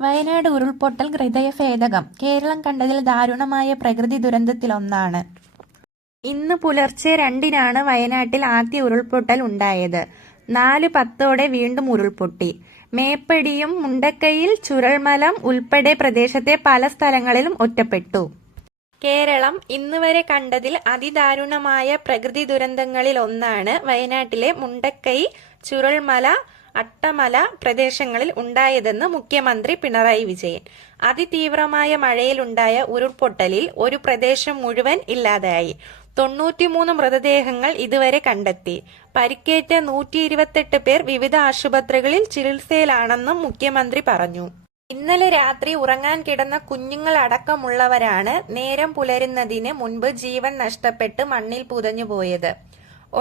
വയനാട് ഉരുൾപൊട്ടൽ ഹൃദയഭേദകം. കേരളം കണ്ടതിൽ ദാരുണമായ പ്രകൃതി ദുരന്തത്തിലൊന്നാണ്. ഇന്ന് പുലർച്ചെ 2-നാണ് വയനാട്ടിൽ ആദ്യ ഉരുൾപൊട്ടൽ ഉണ്ടായത്. 4:10 വീണ്ടും ഉരുൾപൊട്ടി. മേപ്പടിയും മുണ്ടക്കയിൽ ചുരൽമല ഉൾപ്പെടെ പ്രദേശത്തെ പല സ്ഥലങ്ങളിലും ഒറ്റപ്പെട്ടു. കേരളം ഇന്നുവരെ കണ്ടതിൽ അതിദാരുണമായ പ്രകൃതി ദുരന്തങ്ങളിലൊന്നാണ് വയനാട്ടിലെ മുണ്ടക്കൈ, ചുരൽമല, അട്ടമല പ്രദേശങ്ങളിൽ ഉണ്ടായതെന്ന് മുഖ്യമന്ത്രി പിണറായി വിജയൻ. അതിതീവ്രമായ മഴയിലുണ്ടായ ഉരുൾപൊട്ടലിൽ ഒരു പ്രദേശം മുഴുവൻ ഇല്ലാതായി. 93 മൃതദേഹങ്ങൾ ഇതുവരെ കണ്ടെത്തി. പരിക്കേറ്റ 128 പേർ വിവിധ ആശുപത്രികളിൽ ചികിത്സയിലാണെന്നും മുഖ്യമന്ത്രി പറഞ്ഞു. ഇന്നലെ രാത്രി ഉറങ്ങാൻ കിടന്ന കുഞ്ഞുങ്ങളടക്കമുള്ളവരാണ് നേരം പുലരുന്നതിന് മുൻപ് ജീവൻ നഷ്ടപ്പെട്ട് മണ്ണിൽ പുതഞ്ഞുപോയത്.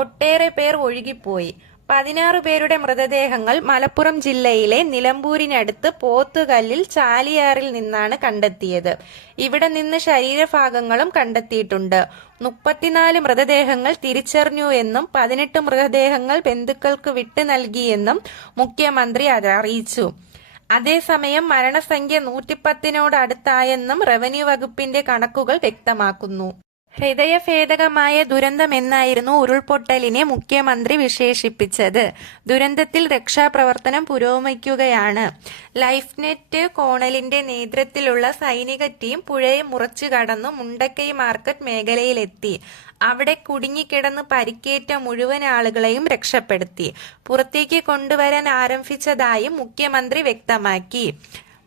ഒട്ടേറെ പേർ ഒഴുകിപ്പോയി. 16 പേരുടെ മൃതദേഹങ്ങൾ മലപ്പുറം ജില്ലയിലെ നിലമ്പൂരിനടുത്ത് പോത്തുകല്ലിൽ ചാലിയാറിൽ നിന്നാണ് കണ്ടെത്തിയത്. ഇവിടെ നിന്ന് ശരീരഭാഗങ്ങളും കണ്ടെത്തിയിട്ടുണ്ട്. 34 മൃതദേഹങ്ങൾ തിരിച്ചറിഞ്ഞു എന്നും 18 മൃതദേഹങ്ങൾ ബന്ധുക്കൾക്ക് വിട്ടു നൽകിയെന്നും മുഖ്യമന്ത്രി അറിയിച്ചു. അതേസമയം മരണസംഖ്യ 110 അടുത്തായെന്നും റവന്യൂ വകുപ്പിന്റെ കണക്കുകൾ വ്യക്തമാക്കുന്നു. ഹൃദയഭേദകമായ ദുരന്തമെന്നായിരുന്നു ഉരുൾപൊട്ടലിനെ മുഖ്യമന്ത്രി വിശേഷിപ്പിച്ചത്. ദുരന്തത്തിൽ രക്ഷാപ്രവർത്തനം പുരോഗമിക്കുകയാണ്. ലൈഫ്നെറ്റ് കോണലിന്റെ നേതൃത്വത്തിലുള്ള സൈനിക ടീം പുഴയെ മുറിച്ചു കടന്നു മുണ്ടക്കൈ മാർക്കറ്റ് മേഖലയിലെത്തി. അവിടെ കുടുങ്ങിക്കിടന്ന് പരിക്കേറ്റ മുഴുവൻ ആളുകളെയും രക്ഷപ്പെടുത്തി പുറത്തേക്ക് കൊണ്ടുവരാൻ ആരംഭിച്ചതായും മുഖ്യമന്ത്രി വ്യക്തമാക്കി.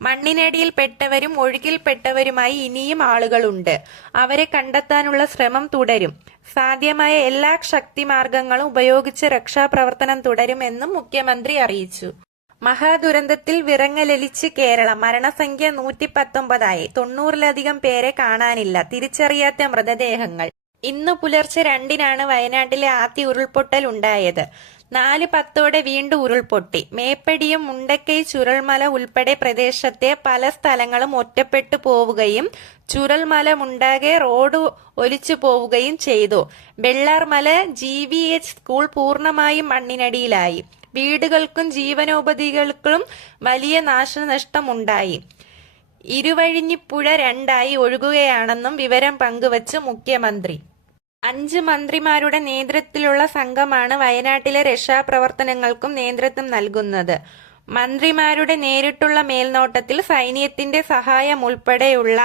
മണ്ണിനടിയിൽപ്പെട്ടവരും ഒഴുകിൽപ്പെട്ടവരുമായി ഇനിയും ആളുകളുണ്ട്. അവരെ കണ്ടെത്താനുള്ള ശ്രമം തുടരും. സാധ്യമായ എല്ലാ ശക്തിമാർഗങ്ങളും ഉപയോഗിച്ച് രക്ഷാപ്രവർത്തനം തുടരുമെന്നും മുഖ്യമന്ത്രി അറിയിച്ചു. മഹാദുരന്തത്തിൽ വിറങ്ങലിച്ച് കേരളം. മരണസംഖ്യ 119. 90-ലധികം പേരെ കാണാനില്ല. തിരിച്ചറിയാത്ത മൃതദേഹങ്ങൾ. ഇന്ന് പുലർച്ചെ 2-നാണ് വയനാട്ടിലെ ആദ്യ ഉരുൾപൊട്ടൽ ഉണ്ടായത്. 4:10 വീണ്ടും ഉരുൾപൊട്ടി. മേപ്പടിയും മുണ്ടക്കൈ, ചുരൽമല ഉൾപ്പെടെ പ്രദേശത്തെ പല സ്ഥലങ്ങളും ഒറ്റപ്പെട്ടു പോവുകയും ചുരൽമല മുണ്ടാകെ റോഡ് ഒലിച്ചു പോവുകയും ചെയ്തു. വെള്ളാർമല GVH സ്കൂൾ പൂർണ്ണമായും മണ്ണിനടിയിലായി. വീടുകൾക്കും ജീവനോപാധികൾക്കും വലിയ നാശനഷ്ടമുണ്ടായി. ഇരുവഴിഞ്ഞിപ്പുഴ 2-ആയി ഒഴുകുകയാണെന്നും വിവരം പങ്കുവച്ച് മുഖ്യമന്ത്രി. 5 മന്ത്രിമാരുടെ നേതൃത്വത്തിലുള്ള സംഘമാണ് വയനാട്ടിലെ രക്ഷാപ്രവർത്തനങ്ങൾക്കും നേതൃത്വം നൽകുന്നത്. മന്ത്രിമാരുടെ നേരിട്ടുള്ള മേൽനോട്ടത്തിൽ സൈന്യത്തിന്റെ സഹായം ഉൾപ്പെടെയുള്ള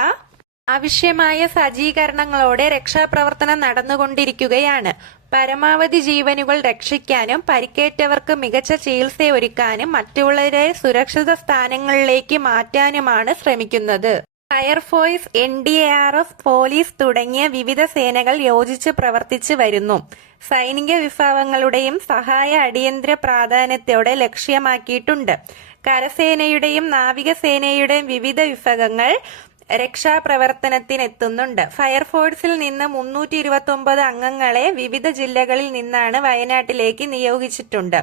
ആവശ്യമായ സജ്ജീകരണങ്ങളോടെ രക്ഷാപ്രവർത്തനം നടന്നുകൊണ്ടിരിക്കുകയാണ്. പരമാവധി ജീവനുകൾ രക്ഷിക്കാനും പരിക്കേറ്റവർക്ക് മികച്ച ചികിത്സയൊരുക്കാനും മറ്റുള്ളവരെ സുരക്ഷിത സ്ഥാനങ്ങളിലേക്ക് മാറ്റാനുമാണ് ശ്രമിക്കുന്നത്. ഫയർഫോഴ്സ്, NDRF, പോലീസ് തുടങ്ങിയ വിവിധ സേനകൾ യോജിച്ച് പ്രവർത്തിച്ചു വരുന്നു. സൈനിക വിഭാഗങ്ങളുടെയും സഹായ അടിയന്തര പ്രാധാന്യത്തോടെ ലക്ഷ്യമാക്കിയിട്ടുണ്ട്. കരസേനയുടെയും നാവികസേനയുടെയും വിവിധ വിഭാഗങ്ങൾ രക്ഷാപ്രവർത്തനത്തിനെത്തുന്നുണ്ട്. ഫയർഫോഴ്സിൽ നിന്ന് 329 അംഗങ്ങളെ വിവിധ ജില്ലകളിൽ നിന്നാണ് വയനാട്ടിലേക്ക് നിയോഗിച്ചിട്ടുണ്ട്.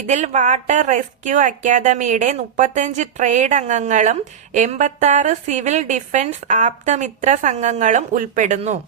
ഇതിൽ വാട്ടർ റെസ്ക്യൂ അക്കാദമിയുടെ 35 ട്രേഡ് അംഗങ്ങളും 86 സിവിൽ ഡിഫൻസ് ആപ്തമിത്ര സംഘങ്ങളും ഉൾപ്പെടുന്നു.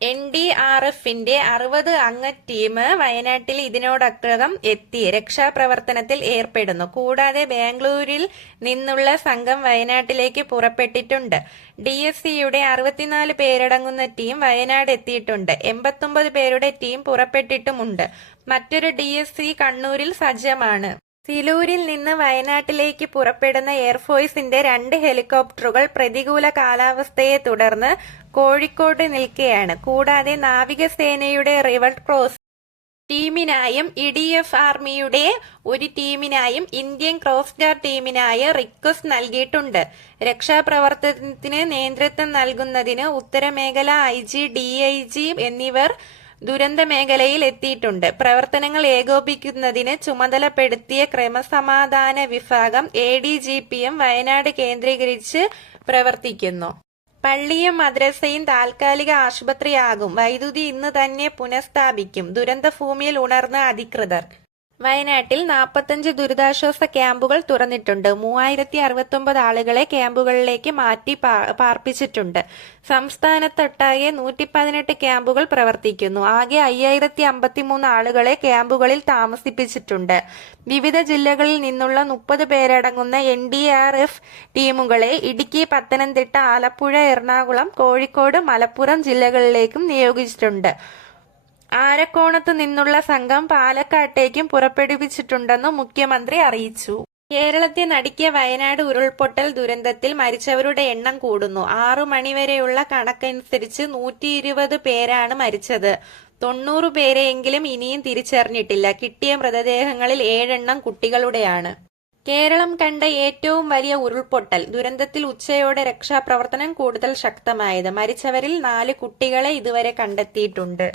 NDRFന്റെ 60 അംഗ ടീം വയനാട്ടിൽ ഇതിനോടകം എത്തി രക്ഷാപ്രവർത്തനത്തിൽ ഏർപ്പെടുന്നു. കൂടാതെ ബാംഗ്ലൂരിൽ നിന്നുള്ള സംഘം വയനാട്ടിലേക്ക് പുറപ്പെട്ടിട്ടുണ്ട്. DSCയുടെ 64 പേരടങ്ങുന്ന ടീം വയനാട് എത്തിയിട്ടുണ്ട്. 89 പേരുടെ ടീം പുറപ്പെട്ടിട്ടുമുണ്ട്. മറ്റൊരു DSC കണ്ണൂരിൽ സജ്ജമാണ്. സിലൂരിൽ നിന്ന് വയനാട്ടിലേക്ക് പുറപ്പെടുന്ന എയർഫോഴ്സിന്റെ 2 ഹെലികോപ്റ്ററുകൾ പ്രതികൂല കാലാവസ്ഥയെ തുടർന്ന് കോഴിക്കോട് നിൽക്കുകയാണ്. കൂടാതെ നാവികസേനയുടെ റിവർ ക്രോസ് ടീമിനായും EDF ആർമിയുടെ ഒരു ടീമിനായും ഇന്ത്യൻ ക്രോസ്റ്റ് ഗാർഡ് ടീമിനായി റിക്വസ്റ്റ് നൽകിയിട്ടുണ്ട്. രക്ഷാപ്രവർത്തനത്തിന് നേതൃത്വം നൽകുന്നതിന് ഉത്തരമേഖല IG, DIG എന്നിവർ ദുരന്ത മേഖലയിൽ എത്തിയിട്ടുണ്ട്. പ്രവർത്തനങ്ങൾ ഏകോപിക്കുന്നതിന് ചുമതലപ്പെടുത്തിയ ക്രമസമാധാന വിഭാഗം ADGPയും വയനാട് കേന്ദ്രീകരിച്ച് പ്രവർത്തിക്കുന്നു. പള്ളിയും മദ്രസയും താൽക്കാലിക ആശുപത്രിയാകും. വൈദ്യുതി ഇന്ന് തന്നെ പുനഃസ്ഥാപിക്കും. ദുരന്തഭൂമിയിൽ ഉണർന്ന അധികൃതർ. വയനാട്ടിൽ 45 ദുരിതാശ്വാസ ക്യാമ്പുകൾ തുറന്നിട്ടുണ്ട്. 3069 ആളുകളെ ക്യാമ്പുകളിലേക്ക് മാറ്റി പാർപ്പിച്ചിട്ടുണ്ട്. സംസ്ഥാനത്തൊട്ടാകെ 118 ക്യാമ്പുകൾ പ്രവർത്തിക്കുന്നു. ആകെ 5053 ആളുകളെ ക്യാമ്പുകളിൽ താമസിപ്പിച്ചിട്ടുണ്ട്. വിവിധ ജില്ലകളിൽ നിന്നുള്ള 30 പേരടങ്ങുന്ന NDRF ടീമുകളെ ഇടുക്കി, പത്തനംതിട്ട, ആലപ്പുഴ, എറണാകുളം, കോഴിക്കോട്, മലപ്പുറം ജില്ലകളിലേക്കും നിയോഗിച്ചിട്ടുണ്ട്. ആരക്കോണത്ത് നിന്നുള്ള സംഘം പാലക്കാട്ടേക്കും പുറപ്പെടുവിച്ചിട്ടുണ്ടെന്ന് മുഖ്യമന്ത്രി അറിയിച്ചു. കേരളത്തെ നടുക്കിയ വയനാട് ഉരുൾപൊട്ടൽ ദുരന്തത്തിൽ മരിച്ചവരുടെ എണ്ണം കൂടുന്നു. 6 മണിവരെയുള്ള കണക്കനുസരിച്ച് 120 പേരാണ് മരിച്ചത്. 90 പേരെയെങ്കിലും ഇനിയും തിരിച്ചറിഞ്ഞിട്ടില്ല. കിട്ടിയ മൃതദേഹങ്ങളിൽ 7 എണ്ണം കുട്ടികളുടെയാണ്. കേരളം കണ്ട ഏറ്റവും വലിയ ഉരുൾപൊട്ടൽ ദുരന്തത്തിൽ ഉച്ചയോടെ രക്ഷാപ്രവർത്തനം കൂടുതൽ ശക്തമായത്. മരിച്ചവരിൽ 4 കുട്ടികളെ ഇതുവരെ കണ്ടെത്തിയിട്ടുണ്ട്.